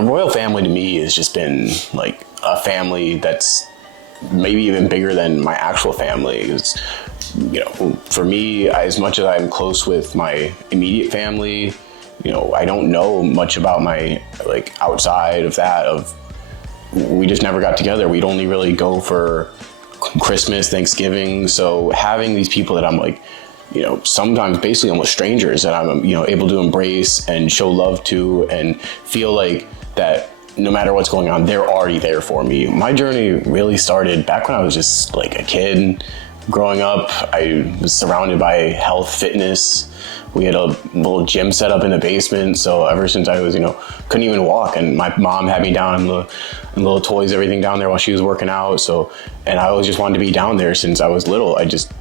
The royal family to me has just been like a family that's maybe even bigger than my actual family. It's, you know, for me, as much as I'm close with my immediate family, you know, I don't know much about my, like, outside of that, of, we just never got together. We'd only really go for Christmas, Thanksgiving. So having these people that I'm like, you know, sometimes basically almost strangers that I'm, you know, able to embrace and show love to and feel like that no matter what's going on, they're already there for me. My journey really started back when I was just like a kid. Growing up, I was surrounded by health, fitness. We had a little gym set up in the basement. So ever since I was, you know, couldn't even walk, and my mom had me down in the little toys, everything down there while she was working out. So, and I always just wanted to be down there since I was little. It just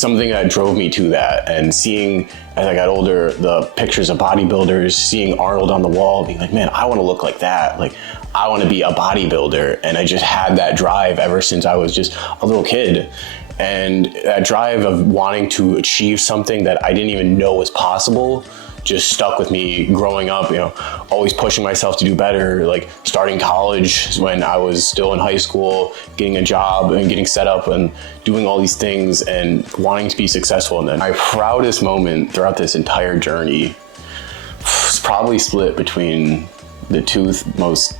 something that drove me to that. And seeing, as I got older, the pictures of bodybuilders, seeing Arnold on the wall, being like, man, I want to look like that. Like, I want to be a bodybuilder. And I just had that drive ever since I was just a little kid. And that drive of wanting to achieve something that I didn't even know was possible just stuck with me growing up, you know, always pushing myself to do better, like starting college when I was still in high school, getting a job and getting set up and doing all these things and wanting to be successful. And then my proudest moment throughout this entire journey is probably split between the two most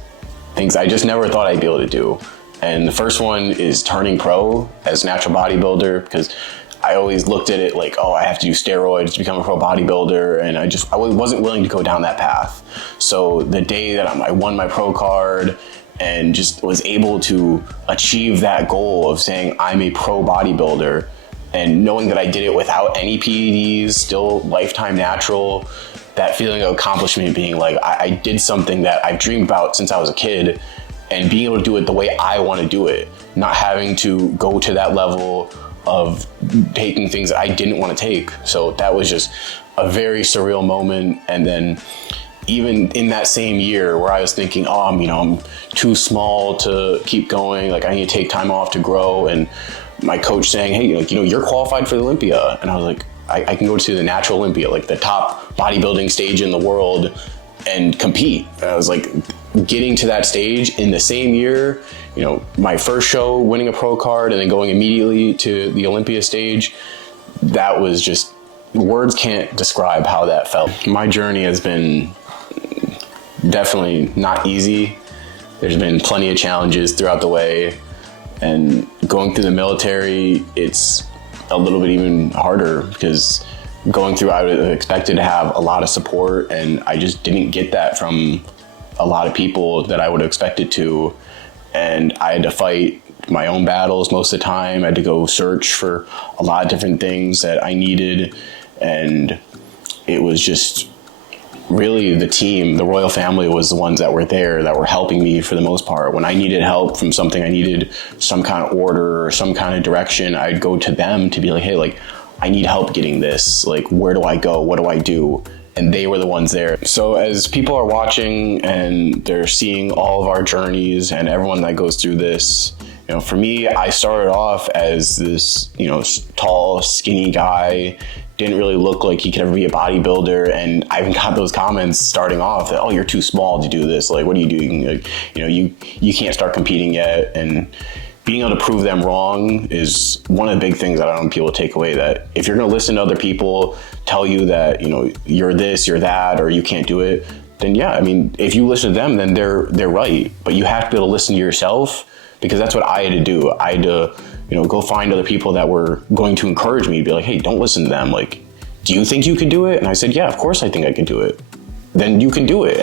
things I just never thought I'd be able to do. And the first one is turning pro as a natural bodybuilder, because I always looked at it like, oh, I have to do steroids to become a pro bodybuilder, and I wasn't willing to go down that path. So the day that I won my pro card and just was able to achieve that goal of saying I'm a pro bodybuilder, and knowing that I did it without any PEDs, still lifetime natural, that feeling of accomplishment, being like, I did something that I've dreamed about since I was a kid, and being able to do it the way I want to do it, not having to go to that level of taking things that I didn't want to take. So that was just a very surreal moment. And then even in that same year where I was thinking, oh, I'm too small to keep going, like I need to take time off to grow, and my coach saying, hey, you're qualified for the Olympia. And I was like, I can go to the natural Olympia, like the top bodybuilding stage in the world, and compete. And I was like, getting to that stage in the same year, my first show, winning a pro card, and then going immediately to the Olympia stage, that was just, words can't describe how that felt. My journey has been definitely not easy. There's been plenty of challenges throughout the way, and going through the military, it's a little bit even harder, because going through, I was expected to have a lot of support, and I just didn't get that from a lot of people that I would have expected to. And I had to fight my own battles most of the time. I had to go search for a lot of different things that I needed. And it was just really the team, the royal family, was the ones that were there, that were helping me for the most part. When I needed help from something, I needed some kind of order or some kind of direction, I'd go to them to be like, hey, like, I need help getting this. Like, where do I go? What do I do? And they were the ones there. So as people are watching and they're seeing all of our journeys and everyone that goes through this, for me, I started off as this, tall, skinny guy, didn't really look like he could ever be a bodybuilder. And I even got those comments starting off that, oh, you're too small to do this. Like, what are you doing? Like, you can't start competing yet. And being able to prove them wrong is one of the big things that I want people to take away, that if you're going to listen to other people tell you that, you're this, you're that, or you can't do it, then yeah, if you listen to them, then they're right. But you have to be able to listen to yourself, because that's what I had to do. I had to, go find other people that were going to encourage me, be like, hey, don't listen to them. Like, do you think you could do it? And I said, yeah, of course I think I can do it. Then you can do it.